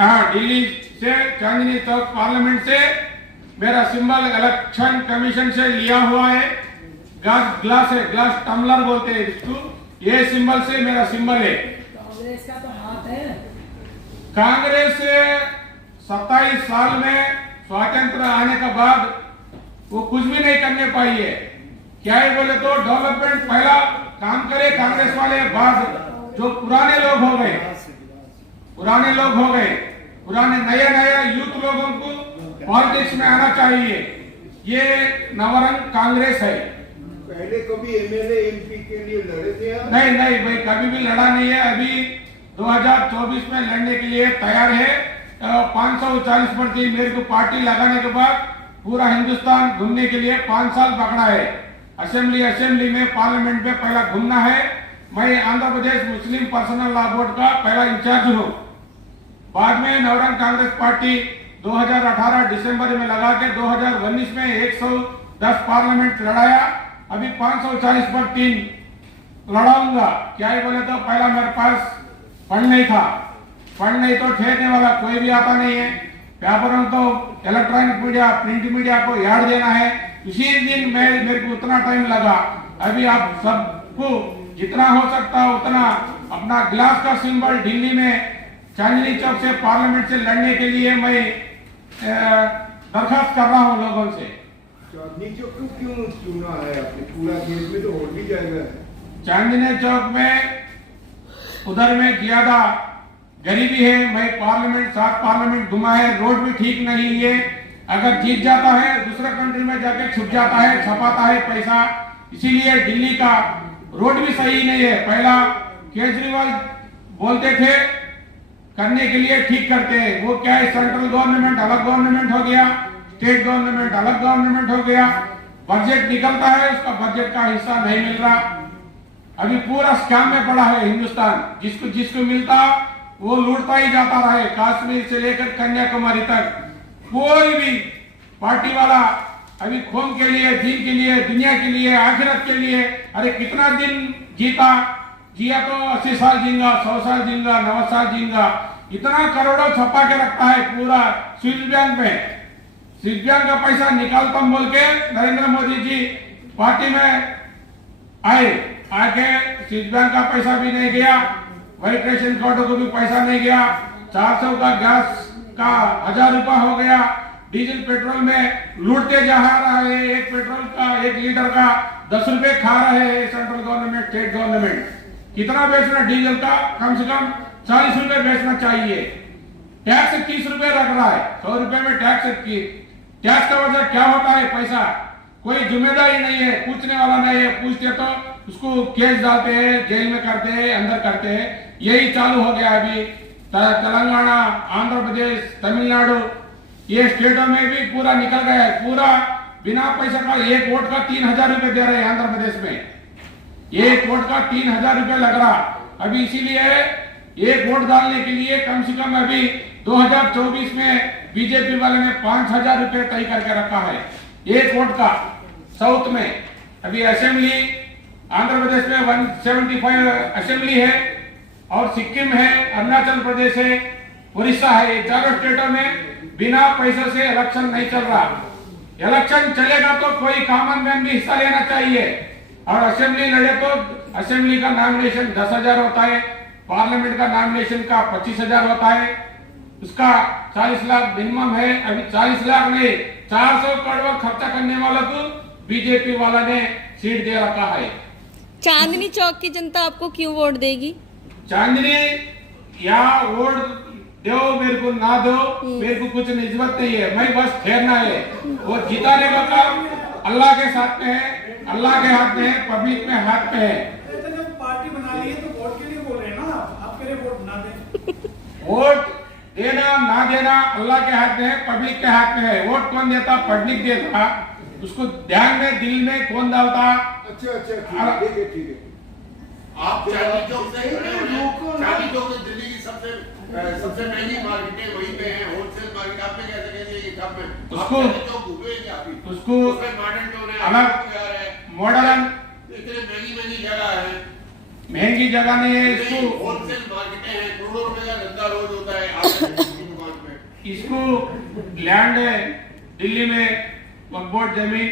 हाँ, दिल्ली से चांदनी चौक पार्लियामेंट से मेरा सिंबल इलेक्शन कमीशन से लिया हुआ है। ग्लास है, ग्लास टम्बलर बोलते हैं इसको। ये सिंबल से मेरा सिंबल है। कांग्रेस का तो हाथ है। कांग्रेस से 27 साल में स्वातंत्र आने के बाद वो कुछ भी नहीं करने पाई है। क्या है बोले तो डेवलपमेंट पहला काम करे कांग्रेस वाले, बाद जो पुराने लोग हो गए, पुराने नए यूथ लोगों को पॉलिटिक्स में आना चाहिए। ये नवरंग कांग्रेस है। पहले कभी एमएलए एमपी के लिए लड़े थे आप? नहीं भाई, कभी भी लड़ा नहीं है। अभी 2024 में लड़ने के लिए तैयार है। 540 पर थी। मेरे को पार्टी लगाने के बाद पूरा हिंदुस्तान घूमने के लिए 5 साल पकड़ा है। असेंबली में, पार्लियामेंट में पहला घूमना है। मैं आंध्र प्रदेश मुस्लिम पर्सनल लॉ बोर्ड का पहला इंचार्ज हूँ। बाद में नवरंग कांग्रेस पार्टी 2018 दिसंबर में लगा के 2019 में 110 पार्लियामेंट लड़ाया। अभी 540 पर 3 लड़ाऊंगा। क्या है बोले तो पहला मेरे पास फंड नहीं था। फंड नहीं तो ठहरने वाला कोई भी आता नहीं है। पेपरों तो इलेक्ट्रॉनिक मीडिया, प्रिंट मीडिया को याद देना है। इसी दिन मेरे को उतना टाइम लगा। अभी आप सबको जितना हो सकता है उतना अपना ग्लास का सिंबल दिल्ली में चांदनी चौक से पार्लियामेंट से लड़ने के लिए मैं दरखास्त कर रहा हूँ लोगों से। चांदनी चौक को क्यों चुना है आपने? पूरा देश में तो और भी जगह है। चांदनी चौक में उधर में ज्यादा गरीबी है। मैं पार्लियामेंट 7 पार्लियामेंट घुमा है, रोड भी ठीक नहीं है। अगर जीत जाता है दूसरे कंट्री में जाके छुप जाता है, छपाता है पैसा। इसीलिए दिल्ली का रोड भी सही नहीं है। पहला केजरीवाल बोलते थे करने के लिए ठीक करते हैं। वो क्या है, सेंट्रल गवर्नमेंट अलग गवर्नमेंट हो गया, स्टेट गवर्नमेंट अलग गवर्नमेंट हो गया। बजट निकलता है, उसका बजट का हिस्सा नहीं मिल रहा। अभी पूरा स्कैम में पड़ा है हिंदुस्तान। जिसको मिलता वो लूटता ही जाता रहे। कश्मीर से लेकर कन्याकुमारी तक कोई भी पार्टी वाला अभी खून के लिए, दीन के लिए, दुनिया के लिए, आखिरत के लिए, अरे कितना दिन जिया तो 80 साल जीऊंगा, 100 साल जीऊंगा, 90 साल जीऊंगा। इतना करोड़ों छपा के रखता है पूरा स्विस बैंक में। स्विस बैंक का पैसा निकालता बोल के नरेंद्र मोदी जी पार्टी में आके स्विस बैंक का पैसा भी नहीं गया, व्हाइट रेशन कार्ड को भी पैसा नहीं गया। 400 का गैस का 1000 रुपया हो गया। डीजल पेट्रोल में लूटते जा रहा है। एक पेट्रोल का 1 लीटर का 10 रुपए खा रहे हैं सेंट्रल गवर्नमेंट, स्टेट गवर्नमेंट। कितना बेचना डीजल का? कम से कम 40 रुपए बेचना चाहिए। टैक्स 30 रुपए रख रहा है। 100 रुपए में टैक्स का वजह क्या होता है? पैसा। कोई जिम्मेदारी नहीं है, पूछने वाला नहीं है। पूछते तो उसको केस डालते हैं, जेल में करते हैं, अंदर करते हैं। यही चालू हो गया अभी तेलंगाना, आंध्र प्रदेश, तमिलनाडु, ये स्टेटों में भी पूरा निकल गया है। पूरा बिना पैसा का 1 वोट का 3000 रुपए दे रहे हैं आंध्र प्रदेश में। 1 वोट का 3000 रुपए लग रहा। अभी इसीलिए 1 वोट डालने के लिए कम से कम अभी 2024 में बीजेपी वाले ने 5000 रुपए तय करके रखा है 1 वोट का। साउथ में अभी असेंबली आंध्र प्रदेश में 175 असेंबली है, और सिक्किम है, अरुणाचल प्रदेश है, उड़ीसा है। ये 4 स्टेटों में बिना पैसे से इलेक्शन नहीं चल रहा। इलेक्शन चलेगा तो कोई कॉमन मैन भी हिस्सा लेना चाहिए। और असेंबली लड़े तो असेंबली का नॉमिनेशन 10,000 होता है, पार्लियामेंट का नॉमिनेशन का 25,000 होता है। उसका 40 लाख मिनिमम है। अभी 40 लाख नहीं, 400 करोड़ खर्चा करने वालों को बीजेपी वाला ने सीट दे रखा है। चांदनी चौक की जनता आपको क्यों वोट देगी? चांदनी या वोट दो मेरे को ना दो, मेरे को कुछ निस्बत नहीं है। मैं बस ठहरना है। वो जिताने का काम अल्लाह के साथ में है, अल्लाह के हाथ में है, पब्लिक में हाथ में है। जब पार्टी बना ली है तो वोट के लिए बोल रहे हैं ना आप, कह रहे वोट ना दें। वोट देना ना देना अल्लाह के हाथ में है, पब्लिक के हाथ में है। वोट कौन देता? पब्लिक देता। उसको ध्यान में, दिल में कौन डालता? अच्छा, ठीक है। आप चांदनी चौक से चांदनी चौक से दिल्ली की सबसे महंगी मार्केट है, वहीं पे है होलसेल मार्केट। आपने कैसे ये सब में उसको अलग मॉडर्न इतने महंगी जगह है। महंगी जगह नहीं है। इसको होलसेल मार्केट है, करोड़ों रुपए का धंधा रोज होता है। इसको लैंड है दिल्ली में, वक्फ बोर्ड जमीन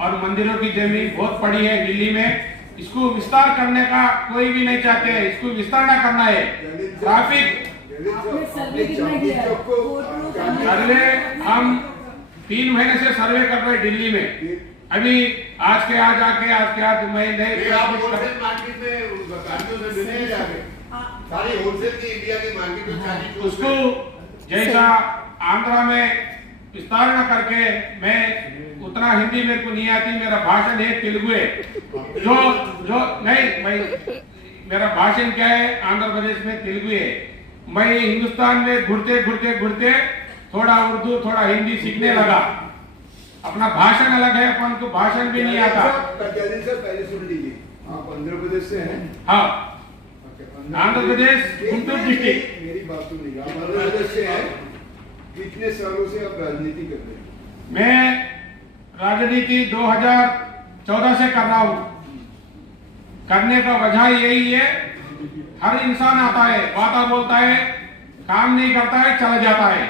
और मंदिरों की जमीन बहुत पड़ी है दिल्ली में। इसको विस्तार करने का कोई भी नहीं चाहते हैं, इसको विस्तार ना करना है। ट्रैफिक आपने सर्वे कितना किया है? कोर्टों का सर्वे हम 3 महीने से सर्वे कर रहे हैं दिल्ली में। अभी आज के आज मैं ये आप होलसेल मार्केट में गाड़ियों से मिलने जाके सारी होलसेल की इंडिया की मार्केट में चांदी चौक उसको जैसा आंध्रा में विस्तार न करके, मैं उतना हिंदी मेरे को नहीं आती, मेरा भाषण है तेलुगु है, जो नहीं मैं मेरा भाषण क्या है आंध्र प्रदेश में तेलुगु है। मैं हिंदुस्तान में घुरते थोड़ा उर्दू थोड़ा हिंदी सीखने लगा। अपना भाषण अलग है, अपन को भाषण भी नहीं आता। जलील सर पहले सुन लीजिए, आप आंध्र प्रदेश से हैं? हाँ, आंध्र प्रदेश गुंटूर डिस्ट्रिक्ट। मेरी बात सुन लीजिए, आप आंध्र प्रदेश से हैं, कितने सालों से आप राजनीति कर रहे हैं? मैं राजनीति 2014 से कर रहा हूँ। करने का वजह यही है, हर इंसान आता है, बात बोलता है, काम नहीं करता है, चला जाता है।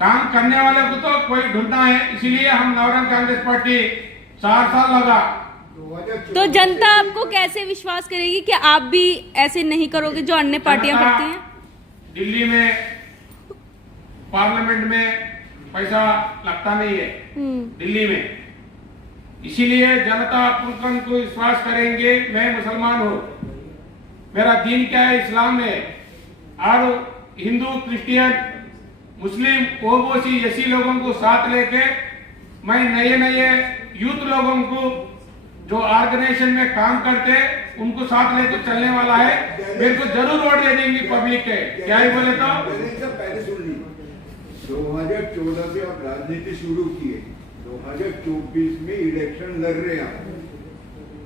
काम करने वाले को तो कोई ढूंढना है, इसीलिए हम नवरंग कांग्रेस पार्टी 4 साल लगा। तो जनता आपको कैसे विश्वास करेगी कि आप भी ऐसे नहीं करोगे जो अन्य पार्टियां जनता करती हैं? दिल्ली में पार्लियामेंट में पैसा लगता नहीं है दिल्ली में, इसीलिए जनता पुरकन को विश्वास करेंगे। मैं मुसलमान हूँ, मेरा दीन क्या है, इस्लाम है, और Hindu Christian Muslim OBC AC लोगों को साथ लेके मैं नए यूथ लोगों को जो ऑर्गेनाइजेशन में काम करते उनको साथ लेकर चलने वाला है। मेरे को जरूर वोट दे देंगी पब्लिक के, क्या ही बोले तो। पहले सुन लीजिए, 2014 से आप राजनीति शुरू किए, 2024 में इलेक्शन लड़ रहे हैं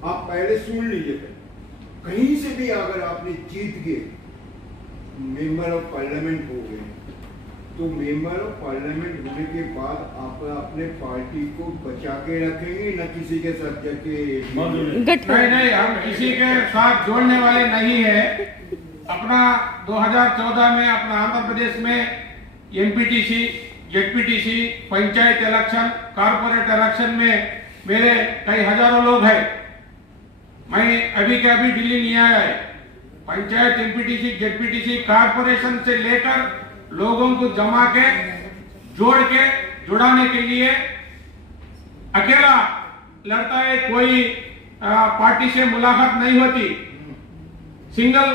आप पहले सुन लीजिए। कहीं से भी अगर आपने जीत के मेंबर ऑफ पार्लियामेंट हो गए, तो मेंबर ऑफ पार्लियामेंट होने के बाद आप अपने पार्टी को बचा के रखेंगे, न किसी के साथ जाके नहीं, हम किसी के साथ जोड़ने वाले नहीं है। अपना 2014 में अपना आंध्र प्रदेश में MPTC, ZPTC, panchayat election, corporate election में मेरे कई हजारों लोग हैं। मैं अभी के अभी दिल्ली नहीं आया है। पंचायत, एमपीटीसी, जेडपीटीसी, कारपोरेशन से लेकर लोगों को जमा के जोड़ के जुड़ाने के लिए अकेला लड़ता है, कोई पार्टी से मुलाकात नहीं होती। सिंगल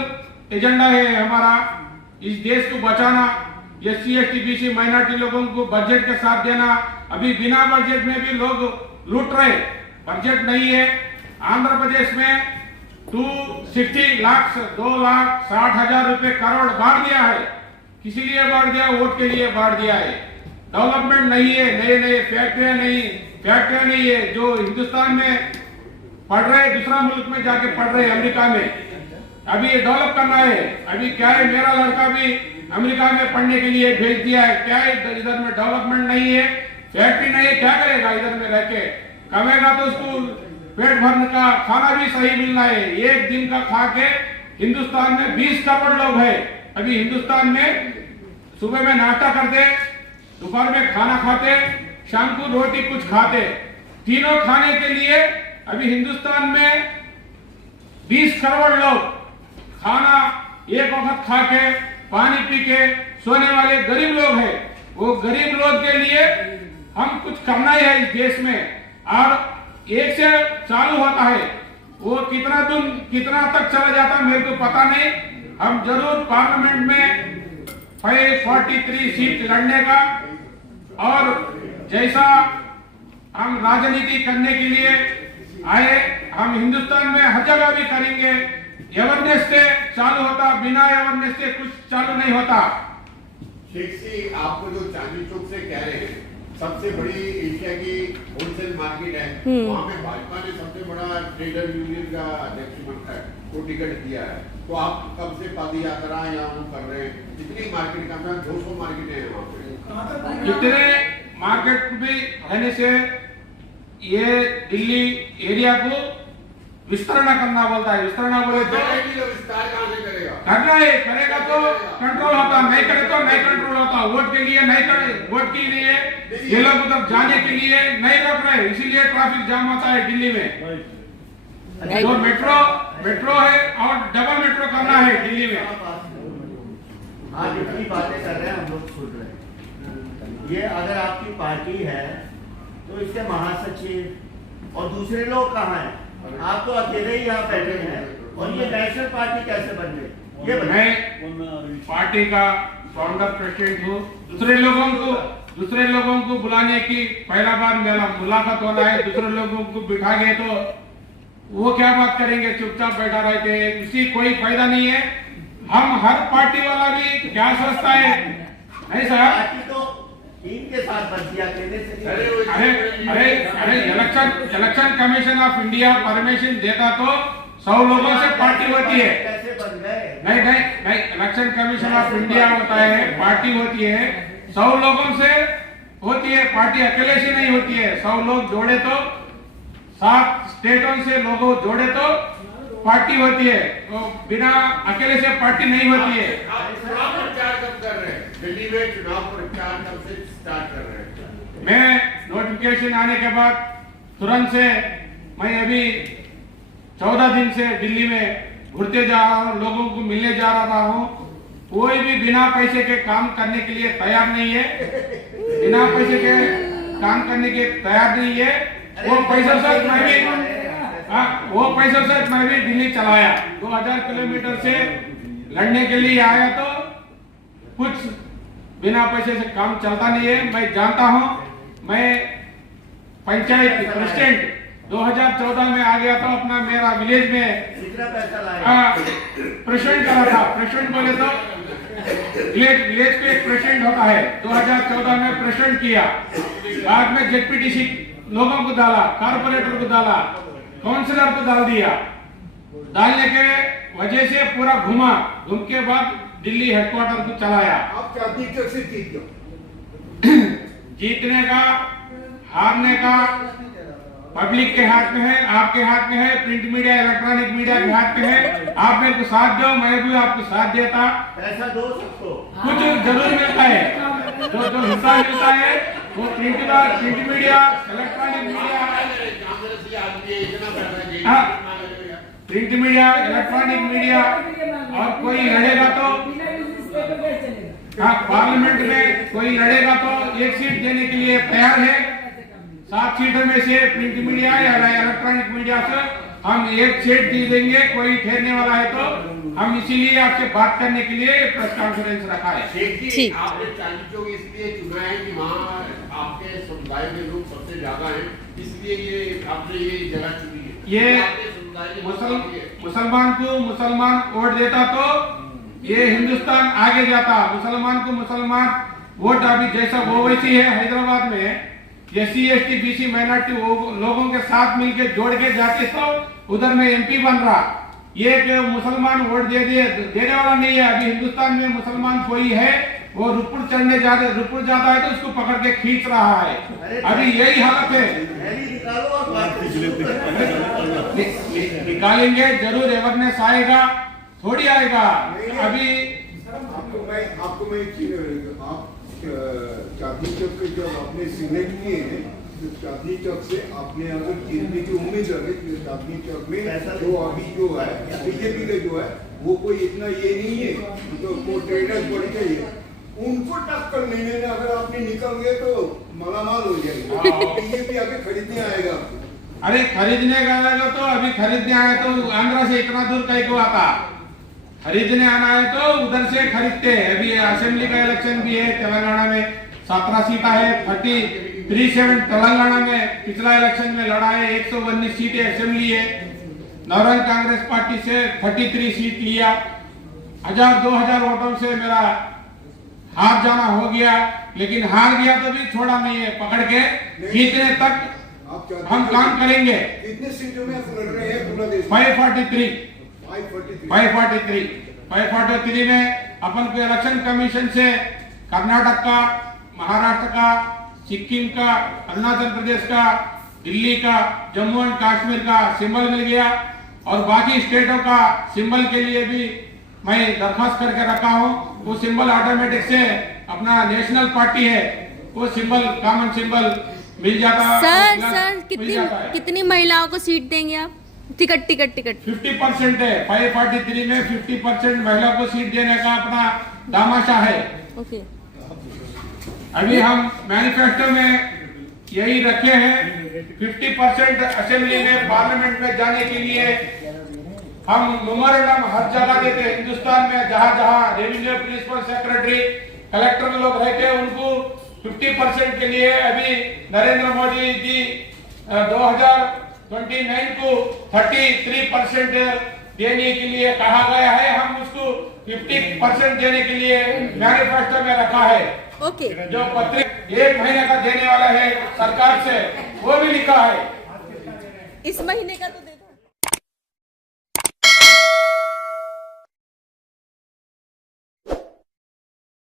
एजेंडा है हमारा, इस देश को बचाना, एससी एसटी बीसी माइनॉरिटी लोगों को बजट के साथ देना। अभी बिना बजट में भी लोग लूट रहे, बजट नहीं है। आंध्र प्रदेश में 260 लाख 2,60,000 रुपए करोड़ बांट दिया है। किसी लिए बांट दिया? वोट के लिए बांट दिया है। डेवलपमेंट नहीं है, नए फैक्ट्रियां नहीं है। जो हिंदुस्तान में पढ़ रहे, दूसरा मुल्क में जाके पढ़ रहे, अमेरिका में। अभी ये डेवलप करना है। अभी क्या है, मेरा लड़का भी अमेरिका में पढ़ने के लिए भेज दिया है। क्या है, इधर में डेवलपमेंट नहीं है, फैक्ट्री नहीं है, क्या करेगा इधर में रह के? कमेगा तो उसको पेट भरने का खाना भी सही मिलना है। एक दिन का खा के हिंदुस्तान में 20 करोड़ लोग हैं। अभी हिंदुस्तान में सुबह में नाश्ता करते, दोपहर में खाना खाते, शाम को रोटी कुछ खाते। तीनों खाने के लिए अभी हिंदुस्तान में 20 करोड़ लोग खाना एक वक्त खा के, पानी पी के सोने वाले गरीब लोग हैं। वो गरीब लोग के लिए हम कुछ करना ही है इस देश में। और एक से चालू होता है, वो कितना तक चला जाता मेरे को पता नहीं। हम जरूर पार्लियामेंट में 543 सीट लड़ने का, और जैसा हम राजनीति करने के लिए आए, हम हिंदुस्तान में हर जगह भी करेंगे। अवेयरनेस से चालू होता, बिना अवेयरनेस से कुछ चालू नहीं होता। शेख जी, आपको जो चांदी चौक से कह रहे हैं, सबसे बड़ी एशिया की होलसेल मार्केट है, वहाँ पे भाजपा ने सबसे बड़ा ट्रेडर यूनियन का अध्यक्ष बनता है, वो टिकट दिया है। तो आप कब से पद यात्रा या वो कर रहे हैं? कितनी मार्केट का 200 मार्केट है वहाँ पे। कितने मार्केट भी रहने से ये दिल्ली एरिया को विस्तरण करना बोलता है। विस्तरण बोले तो विस्तार कहाँ से करेगा? करना है, करेगा तो कंट्रोल होता होता, नहीं करे तो नहीं कंट्रोल होता। वोट के लिए नहीं करे, वोट के लिए ये लोग उधर जाने के लिए नहीं रोक रहे, इसीलिए ट्रैफिक जाम होता है दिल्ली में। जो मेट्रो है और डबल मेट्रो करना है दिल्ली में। आप इतनी बातें कर रहे हैं, हम लोग सुन रहे हैं। ये अगर आपकी पार्टी है तो इसके महासचिव और दूसरे लोग कहाँ हैं? आप तो अकेले ही यहाँ बैठे हैं, और ये नेशनल पार्टी कैसे बन गई? ये मैं पार्टी का फाउंडर प्रेसिडेंट हूँ। दूसरे लोगों को बुलाने की पहला बार मेरा मुलाकात होना है। दूसरे लोगों को बिठा गए तो वो क्या बात करेंगे, चुपचाप बैठा रहते हैं, इससे कोई फायदा नहीं है। हम हर पार्टी वाला भी क्या सोचता है, नहीं साहब, पार्टी तो इनके साथ बनती है, अकेले से नहीं। अरे election commission of India permission देता तो 100 लोगों से पार्टी होती है। कैसे बन गए? नहीं, इलेक्शन कमीशन ऑफ इंडिया होता है, पार्टी होती है, 100 लोगों से होती है, पार्टी अकेले से नहीं होती है। 100 लोग जोड़े तो 7 स्टेटों से लोगों जोड़े तो पार्टी होती है, तो बिना अकेले से पार्टी नहीं होती है। आप चुनाव प्रचार कब कर रहे हैं? दिल्ली में चुनाव प्रचार कब से स्टार्ट कर रहे हैं? मैं नोटिफिकेशन आने के बाद तुरंत से मैं अभी 14 दिन से दिल्ली में घूरते जा रहा हूँ, लोगों को मिलने जा रहा हूँ। कोई भी बिना पैसे के काम करने के लिए तैयार नहीं है, बिना पैसे के काम करने के तैयार नहीं है। वो पैसा से मैं भी दिल्ली चलाया, 2000 किलोमीटर से लड़ने के लिए आया, तो कुछ बिना पैसे से काम चलता नहीं है। मैं जानता हूँ, मैं पंचायत प्रेसिडेंट 2014 में आ गया था, अपना मेरा विलेज में कितना पैसा लाया? प्रेसिडेंट करा था। प्रेसिडेंट बोले तो विलेज पे एक प्रेसिडेंट होता है, 2014 में प्रेसिडेंट किया, बाद में जेडपीटीसी लोगों को डाला, कारपोरेटर को डाला, काउंसिलर को डाल दिया। डालने के वजह से पूरा घूम के बाद दिल्ली हेडक्वार्टर को चलाया। आप चाहती से जीत जाओ। जीतने का हारने का पब्लिक के हाथ में है, आपके हाथ में है, प्रिंट मीडिया इलेक्ट्रॉनिक मीडिया के हाथ में है। आप मेरे को साथ दो, मैं भी आपको साथ देता। पैसा दो सबको, कुछ जरूर मिलता है, जो हिस्सा मिलता है वो print media electronic media, print media electronic media. और कोई लड़ेगा तो पार्लियामेंट में कोई लड़ेगा तो 1 सीट देने के लिए तैयार है। 7 सीटों में से प्रिंट मीडिया या इलेक्ट्रॉनिक मीडिया से हम 1 सीट दे देंगे। कोई ठहरने वाला है तो हम इसीलिए आपसे बात करने के लिए प्रेस कॉन्फ्रेंस रखा है। शेख जी, आपने चांदी चौक इसलिए चुना है कि वहाँ आपके समुदाय में लोग सबसे ज्यादा हैं, इसलिए ये आपने ये जगह चुनी है। ये मुसलमान वोट देता तो ये हिंदुस्तान आगे जाता। मुसलमान को मुसलमान वोट अभी जैसा वो वैसी है। हैदराबाद में SC ST BC माइनॉरिटी लोगों के साथ मिलकर जोड़ के जाते तो उधर में MP बन रहा। ये मुसलमान वोट देने वाला नहीं है। अभी हिंदुस्तान में मुसलमान कोई है वो रुपुर जाता है तो उसको पकड़ के खींच रहा है। अभी यही हालत है। निकालेंगे जरूर, अवेयरनेस आएगा, थोड़ी आएगा। अभी आपको मैं एक चीज, आप चांदनी चौक के जब आपने सिलेक्ट किए हैं, तो चांदनी चौक से आपने अगर जीतने की उम्मीद रखे, तो चांदनी चौक में जो अभी जो है बीजेपी का जो है वो कोई इतना ये नहीं है, तो वो ट्रेडर्स बढ़ चाहिए, उनको टक्कर नहीं लेना। अगर आपने निकल गए तो मालामाल हो जाएगी। बीजेपी आके खरीदने आएगा। अरे खरीदने का आएगा तो अभी खरीदने आए तो आंध्रा से इतना दूर कहीं को आता। खरीदने आना है तो उधर से खरीदते हैं। अभी असेंबली का इलेक्शन भी है तेलंगाना में, 17 सीटें है, 37 तेलंगाना में पिछला इलेक्शन में लड़ा है। 119 सीटें असेंबली है। नवरंग कांग्रेस पार्टी से 33 सीट लिया। 1000-2000 वोटों से मेरा हार जाना हो गया, लेकिन हार गया तो भी छोड़ा नहीं है, पकड़ के जीतने तक हम काम करेंगे। कितने सीटों में आप लड़ रहे हैं पूरा देश? 543 में अपन को इलेक्शन कमीशन से कर्नाटक का, महाराष्ट्र का, सिक्किम का, अरुणाचल प्रदेश का, दिल्ली का, जम्मू एंड कश्मीर का सिंबल मिल गया और बाकी स्टेटों का सिंबल के लिए भी मैं दरखास्त करके रखा हूँ। वो सिंबल ऑटोमेटिक से अपना नेशनल पार्टी है, वो सिंबल कॉमन सिंबल मिल जाता है। सर मिल जाता है। कितनी महिलाओं को सीट देंगे आप? टिकट 50% है। 543 में 50% महिला को सीट देने का अपना दामाशा है। ओके। अभी हम मैनिफेस्टो में यही रखे हैं 50% असेंबली में पार्लियामेंट में जाने के लिए हम मेमोरेंडम हर जगह देते हैं। हिंदुस्तान में जहां जहां रेवेन्यू प्रिंसिपल सेक्रेटरी कलेक्टर लोग रहते हैं उनको 50% के लिए अभी नरेंद्र मोदी जी 2029 को 33% देने के लिए कहा गया है। हम उसको 50% देने के लिए मैनिफेस्टो में रखा है। ओके। जो पत्र 1 महीने का देने वाला है सरकार से, वो भी लिखा है। इस महीने का तो